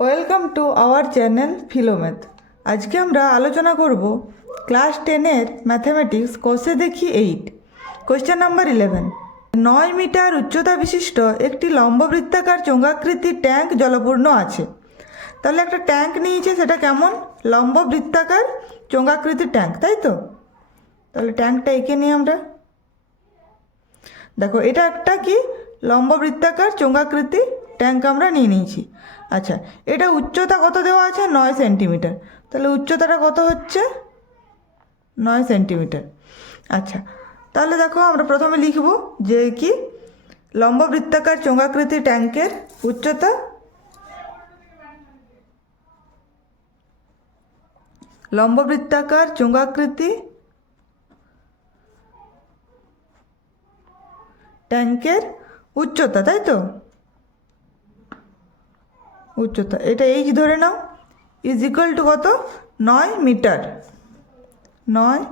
Welcome to our channel philomath. আজকে আমরা আলোচনা করব ক্লাস 10-এর ম্যাথামেটিক্স কোর্সে দেখি 8 কোয়েশ্চেন নাম্বার 11। 9 মিটার উচ্চতা বিশিষ্ট একটি লম্ববৃত্তাকার চোঙাকৃতির ট্যাঙ্ক জলপূর্ণ আছে। তাহলে একটা ট্যাঙ্ক নিয়েছে, সেটা কেমন? লম্ববৃত্তাকার চোঙাকৃতির ট্যাঙ্ক, তাই তো? তাহলে ট্যাঙ্কটা এঁকে নিই আমরা। দেখো, এটা একটা কি লম্ববৃত্তাকার চোঙাকৃতি ট্যাঙ্ক আমরা নিয়ে নিয়েছি। আচ্ছা, এটা উচ্চতা কত দেওয়া আছে? 9 সেন্টিমিটার। তাহলে উচ্চতাটা কত হচ্ছে? 9 সেন্টিমিটার। আচ্ছা, তাহলে দেখো আমরা প্রথমে লিখব যে কি লম্ববৃত্তাকার চোঙাকৃতি ট্যাঙ্কের উচ্চতা লম্ববৃত্তাকার চোঙাকৃতি ট্যাঙ্কের উচ্চতা, তাই তো? উচ্চতা এটা এইচ ধরে নাও, ইজ ইকুয়াল টু কত? 9 মিটার। 9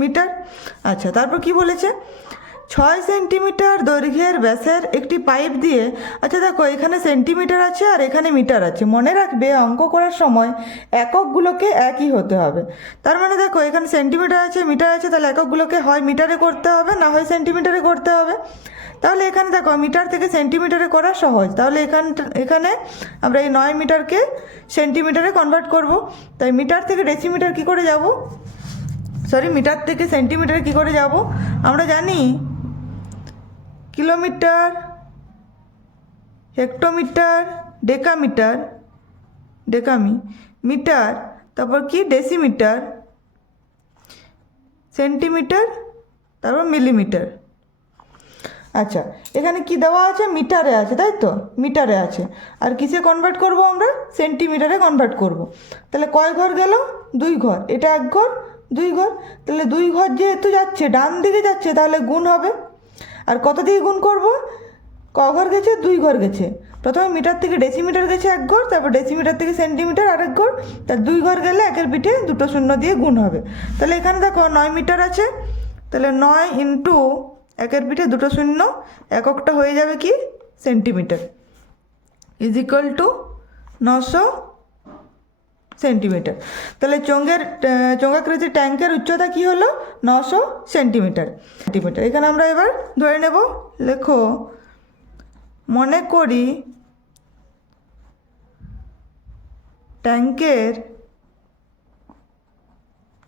মিটার। আচ্ছা, তারপর কি বলেছে? 6 সেন্টিমিটার দৈর্ঘ্যের ব্যাসের একটি পাইপ দিয়ে। আচ্ছা দেখো, এখানে সেন্টিমিটার আছে আর এখানে মিটার আছে। মনে রাখবে, অঙ্ক করার সময় এককগুলোকে একই হতে হবে। তার মানে দেখো, এখানে সেন্টিমিটার আছে, মিটার আছে, তাহলে এককগুলোকে হয় মিটারে করতে হবে, না হয় সেন্টিমিটারে করতে হবে। তাহলে এখানে দেখো, মিটার থেকে সেন্টিমিটারে করা সহজ। তাহলে এখানে আমরা এই 9 মিটারকে সেন্টিমিটারে কনভার্ট করব। তাই মিটার থেকে ডেসিমিটার কি করে যাব? মিটার থেকে সেন্টিমিটারে কি করে যাব? আমরা জানি কিলোমিটার, হেক্টোমিটার, ডেকামি, মিটার, তারপর কি ডেসিমিটার, সেন্টিমিটার, তারপর মিলিমিটার। আচ্ছা, এখানে কি দেওয়া আছে? মিটারে আছে, তাই তো? মিটারে আছে। আর কিসে কনভার্ট করব আমরা? সেন্টিমিটারে কনভার্ট করব। তাহলে কয় ঘর গেল? 2 ঘর। এটা 1 ঘর, 2 ঘর। তাহলে 2 ঘর যেহেতু যাচ্ছে, ডান দিকে যাচ্ছে, তাহলে গুণ হবে। আর কত দিয়ে গুণ করব? ক ঘর গেছে? 2 ঘর গেছে। প্রথমে মিটার থেকে ডেসিমিটার গেছে 1 ঘর, তারপর ডেসিমিটার থেকে সেন্টিমিটার আরেক ঘর। তার 2 ঘর গেলে একের পিঠে দুটো শূন্য দিয়ে গুণ হবে। তাহলে এখানে দেখো 9 মিটার আছে, তাহলে 9 ইন্টু একের পিঠে দুটো শূন্য, এককটা হয়ে যাবে কি? Centimetre, is equal two 900 centimetre. তাহলে চোঙাকৃতির ট্যাঙ্কের উচ্চতা কি হলো? 900 সেন্টিমিটার। এখানে আমরা এবার ধরে নেব, লেখো মনে করি ট্যাঙ্কের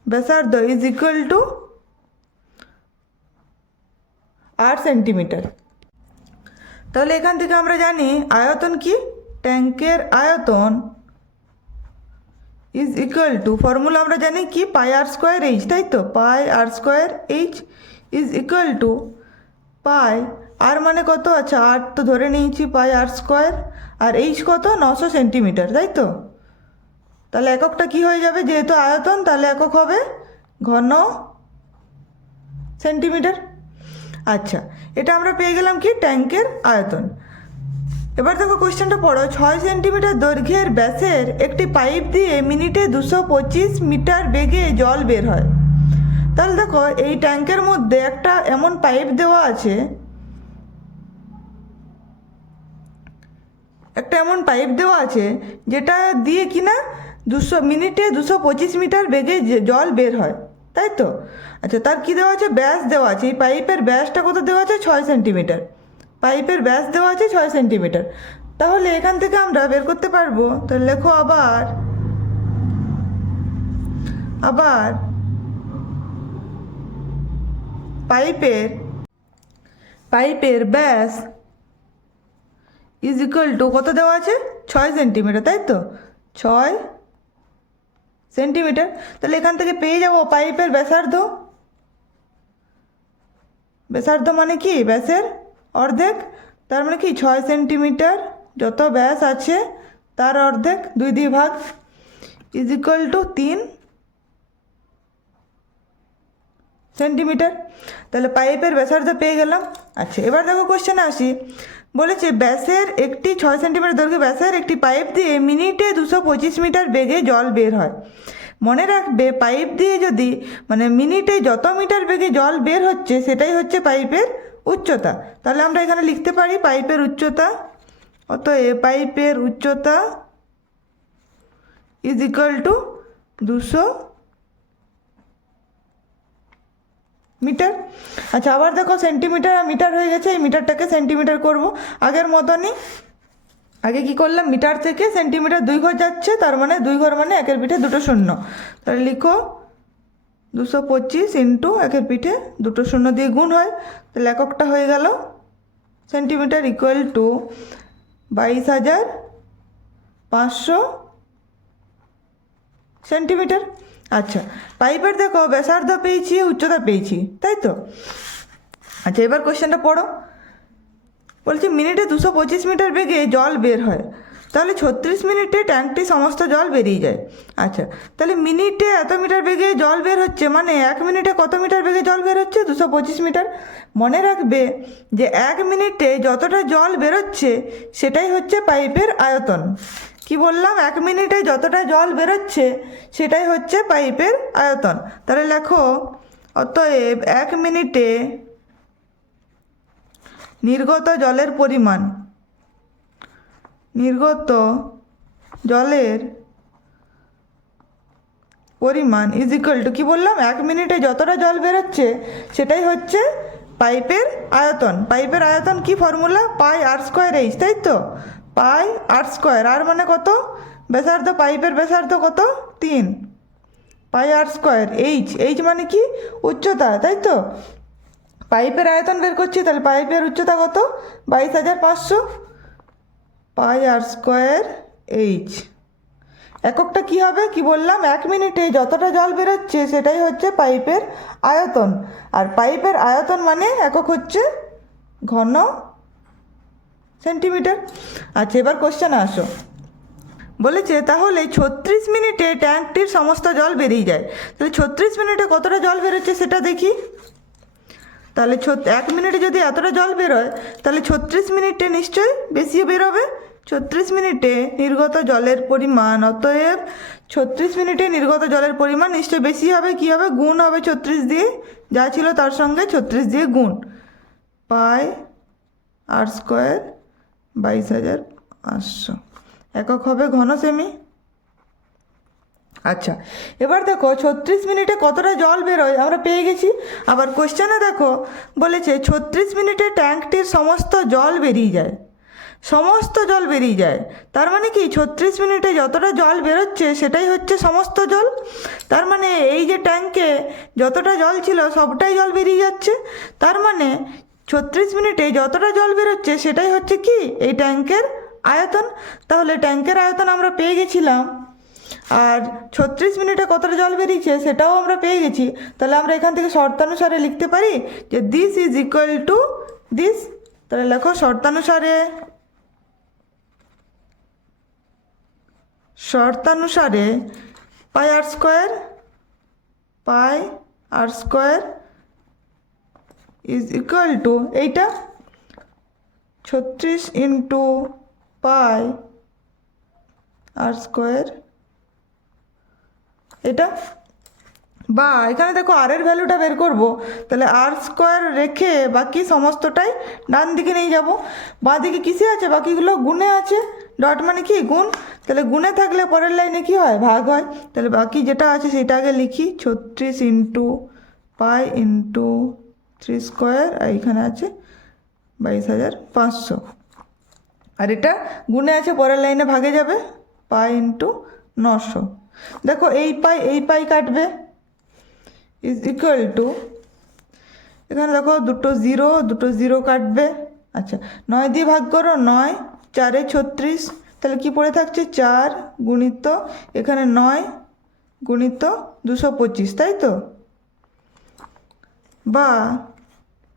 ব্যাসার্ধ ইজ ইকুয়াল টু 8 সেন্টিমিটার। তাহলে এখান থেকে আমরা জানি আয়তন কি? ট্যাঙ্কের আয়তন ইজ ইকুয়াল টু, ফর্মুলা আমরা জানি কি? পাই আর স্কোয়ার এইচ, তাই তো? Pi r square H is equal to pi r মানে কত? আচ্ছা, 8 তো ধরে নিয়েছি, পাই আর স্কোয়ার। আর এইচ কত? 900 সেন্টিমিটার, তাই তো? তাহলে এককটা কি হয়ে যাবে? যেহেতু আয়তন, তাহলে একক হবে ঘন সেন্টিমিটার। আচ্ছা, এটা আমরা পেয়ে গেলাম কি? ট্যাঙ্কের আয়তন। এবার দেখো কোয়েশ্চেনটা পড়ো। 6 সেন্টিমিটার দৈর্ঘ্যের ব্যাসের একটি পাইপ দিয়ে মিনিটে 225 মিটার বেগে জল বের হয়। তাহলে দেখো, এই ট্যাঙ্কের মধ্যে একটা এমন পাইপ দেওয়া আছে, যেটা দিয়ে কিনা মিনিটে 225 মিটার বেগে জল বের হয়, তাই তো? আচ্ছা, তার কি দেওয়া আছে? ব্যাস দেওয়া আছে। এই পাইপের ব্যাসটা কত দেওয়া আছে? 6 সেন্টিমিটার। পাইপের ব্যাস দেওয়া আছে 6 সেন্টিমিটার। তাহলে এখান থেকে আমরা বের করতে পারবো। তো লেখো আবার পাইপের ব্যাস ইজ ইকুয়াল টু কত দেওয়া আছে? 6 সেন্টিমিটার, তাই তো? 6 সেন্টিমিটার। তাহলে এখান থেকে পেয়ে যাব পাইপের ব্যাসার্ধ মানে কি? ব্যাসের অর্ধেক। তার মানে কি? 6 সেন্টিমিটার যত ব্যাস আছে তার অর্ধেক, 2 দিয়ে ভাগ, ইজ ইকুয়াল টু 3 সেন্টিমিটার। তাহলে পাইপের ব্যাসার্ধ পেয়ে গেলাম। আচ্ছা, এবার দেখো কোশ্চেনে আসি। বলেছে ব্যাসের একটি 6 সেন্টিমিটার দৈর্ঘ্য ব্যাসের একটি পাইপ দিয়ে মিনিটে 225 মিটার বেগে জল বের হয়। মনে রাখবে, পাইপ দিয়ে যদি মিনিটে যত মিটার বেগে জল বের হচ্ছে, সেটাই হচ্ছে পাইপের উচ্চতা। তাহলে আমরা এখানে লিখতে পারি পাইপের উচ্চতা অতএব পাইপের উচ্চতা ইজ ইকুয়াল টু 200 মিটার। আচ্ছা, আবার দেখো সেন্টিমিটার আর মিটার হয়ে গেছে, এই মিটারটাকে সেন্টিমিটার করব আগের মতনই। আগে কি করলাম, মিটার থেকে সেন্টিমিটার 2 ঘর যাচ্ছে, তার মানে 2 ঘর মানে একের পিঠে 2টো শূন্য। তাহলে লিখো 225 ইন্টু একের পিঠে 2টো শূন্য দিয়ে গুণ হয়, তাহলে এককটা হয়ে গেল সেন্টিমিটার ইকুয়াল টু 22,500 সেন্টিমিটার। আচ্ছা, পাইপের দেখো ব্যাসার্ধ পেয়েছি, উচ্চতা পেয়েছি, তাই তো। আচ্ছা, এবার কোশ্চেনটা পড়ো। বলছি মিনিটে 225 মিটার বেগে জল বের হয়, তাহলে 36 মিনিটে ট্যাঙ্কটি সমস্ত জল বেরিয়ে যায়। আচ্ছা, তাহলে মিনিটে এত মিটার বেগে জল বের হচ্ছে, মানে 1 মিনিটে কত মিটার বেগে জল বের হচ্ছে? 225 মিটার। মনে রাখবে যে 1 মিনিটে যতটা জল বেরোচ্ছে সেটাই হচ্ছে পাইপের আয়তন। কি বললাম? 1 মিনিটে যতটা জল বেরোচ্ছে সেটাই হচ্ছে পাইপের আয়তন। তাহলে লেখো অতএব 1 মিনিটে নির্গত জলের পরিমাণ, নির্গত জলের পরিমাণ ইজ ইকুয়াল টু, কী বললাম? 1 মিনিটে যতটা জল বেরোচ্ছে সেটাই হচ্ছে পাইপের আয়তন। পাইপের আয়তন কি ফর্মুলা? পাই আর স্কোয়ার এইচ, তাই তো। পাই আর স্কোয়ার, আর মানে কত? ব্যাসার্ধ, পাইপের ব্যাসার্ধ কত? 3। পাই আর স্কোয়ার এইচ, এইচ মানে কি? উচ্চতা, তাই তো। পাইপের আয়তন বের করছি, তাহলে পাইপের উচ্চতা কত? 22,500। পাই আর স্কোয়ার এইচ। এককটা কি হবে? কি বললাম? 1 মিনিটে যতটা জল বেরোচ্ছে সেটাই হচ্ছে পাইপের আয়তন। আর পাইপের আয়তন মানে একক হচ্ছে ঘন সেন্টিমিটার। আচ্ছা, এবার কোশ্চেন আসো। বলেছে তাহলে 36 মিনিটে ট্যাঙ্কটির সমস্ত জল বেরিয়ে যায়, তাহলে 36 মিনিটে কতটা জল বেরোচ্ছে সেটা দেখি। তাহলে 1 মিনিটে যদি এতটা জল বেরোয়, তাহলে 36 মিনিটে নিশ্চয়ই বেশি বেরোবে। 36 মিনিটে নির্গত জলের পরিমাণ, অতএব 36 মিনিটে নির্গত জলের পরিমাণ নিশ্চয়ই বেশি হবে। কী হবে? গুণ হবে 36 দিয়ে, যা ছিল তার সঙ্গে 36 দিয়ে গুণ। পাই আর স্কোয়ার 22,500, একক হবে ঘন সেমি। আচ্ছা, এবার দেখো 36 মিনিটে কতটা জল বেরোয় আমরা পেয়ে গেছি। আবার কোশ্চেনে দেখো বলেছে 36 মিনিটে ট্যাঙ্কটির সমস্ত জল বেরিয়ে যায়, সমস্ত জল বেরিয়ে যায়। তার মানে কি 36 মিনিটে যতটা জল বেরোচ্ছে সেটাই হচ্ছে সমস্ত জল। তার মানে এই যে ট্যাঙ্কে যতটা জল ছিল সবটাই জল বেরিয়ে যাচ্ছে। তার মানে 36 মিনিটে যতটা জল বেরোচ্ছে সেটাই হচ্ছে কি? এই ট্যাঙ্কের আয়তন। তাহলে ট্যাঙ্কের আয়তন আমরা পেয়ে গেছিলাম, আর 36 মিনিটে কতটা জল বেরিয়েছে সেটাও আমরা পেয়ে গেছি। তাহলে আমরা এখান থেকে শর্তানুসারে লিখতে পারি যে this is equal to this. তাহলে লেখো শর্তানুসারে, শর্তানুসারে pi r square, pi r square is equal to এইটা 36 ইন্টু পাই আর স্কোয়ার, এটা। বা এখানে দেখো আর এর ভ্যালুটা বের করব, তাহলে আর স্কোয়ার রেখে বাকি সমস্তটাই ডান দিকে নিয়ে যাব। বাঁ দিকে কিসে আছে? বাকিগুলো গুণে আছে। ডট মানে কি? গুণ। তাহলে গুণে থাকলে পরের লাইনে কি হয়? ভাগ হয়। তাহলে বাকি যেটা আছে সেটা আগে লিখি, 36 ইন্টু পাই ইন্টু 3 স্কোয়ার, আর এখানে আছে 22,500। আর এটা গুণে আছে, পরের লাইনে ভাগে যাবে, পাই ইন্টু 900। দেখো এই পাই কাটবে, ইজ ইকুয়াল টু, এখানে দেখো দুটো জিরো কাটবে। আচ্ছা, 9 দিয়ে ভাগ করো, 9 4 36, তাহলে কি পড়ে থাকছে? 4 গুণিত এখানে 9 গুণিত 225, তাই তো। বা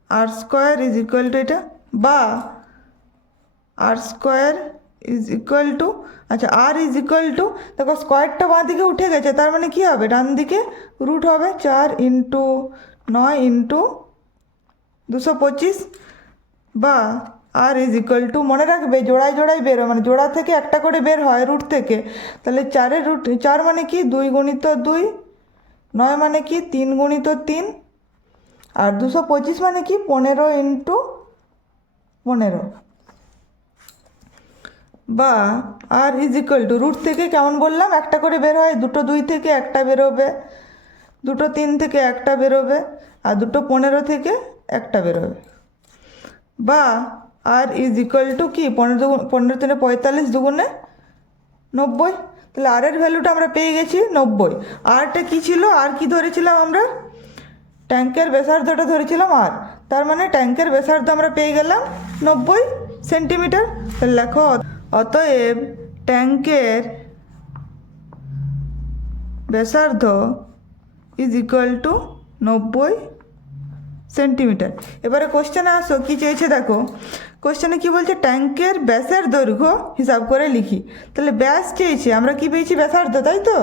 আর স্কোয়ার ইজ ইকুয়াল টু এটা, বা আর স্কোয়ার ইজ ইকুয়াল টু, আচ্ছা আর ইজ ইকুয়াল টু, দেখো স্কোয়ারটা বাঁ দিকে উঠে গেছে, তার মানে কি হবে? ডান দিকে রুট হবে। 4 ইন্টু 9 ইন্টু 225, বা আর ইজ ইকুয়াল টু, মনে রাখবে জোড়ায় জোড়ায় বের হয়, মানে জোড়া থেকে একটা করে বের হয় রুট থেকে। তাহলে 4-এর রুট, 4 মানে কি? 2 গুণিত 2, 9 মানে কি? 3 গুণিত 3, আর 225 মানে কি? 15 ইন্টু 15। বা আর ইজ ইকুয়াল টু রুট থেকে কেমন বললাম একটা করে বের হয়, দুটো 2 থেকে একটা বেরোবে, দুটো 3 থেকে একটা বেরোবে, আর দুটো 15 থেকে একটা বেরোবে। বা আর ইজ ইকুয়াল টু কি 15 3 45 দুগুণে 90। তাহলে আর এর ভ্যালুটা আমরা পেয়ে গেছি 90। আরটা কী ছিল, আর কি ধরেছিলাম আমরা, ট্যাঙ্কের ব্যাসার্ধটা ধরেছিলাম আর, তার মানে ট্যাঙ্কের ব্যাসার্ধ আমরা পেয়ে গেলাম 90 সেন্টিমিটার। তাহলে লেখো অতএব ট্যাঙ্কের ব্যাসার্ধ ইজ ইকুয়াল টু 90 সেন্টিমিটার। এবারে কোশ্চেনে আসো কী চেয়েছে দেখো, কোশ্চেনে কি বলছে, ট্যাঙ্কের ব্যাসের দৈর্ঘ্য হিসাব করে লিখি। তাহলে ব্যাস চেয়েছে, আমরা কি পেয়েছি ব্যাসার্ধ, তাই তো।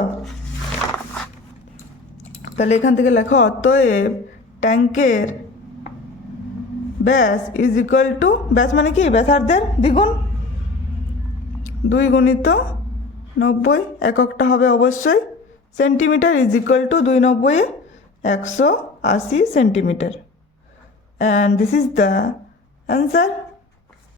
তাহলে এখান থেকে লেখো অতএব ট্যাঙ্কের ব্যাস ইজ ইকুয়াল টু, ব্যাস মানে কি ব্যাসার্ধের দ্বিগুণ, 2 গুণিত 90, এককটা হবে অবশ্যই centimetre, is equal two 2 90 180 centimetre. And this is the answer.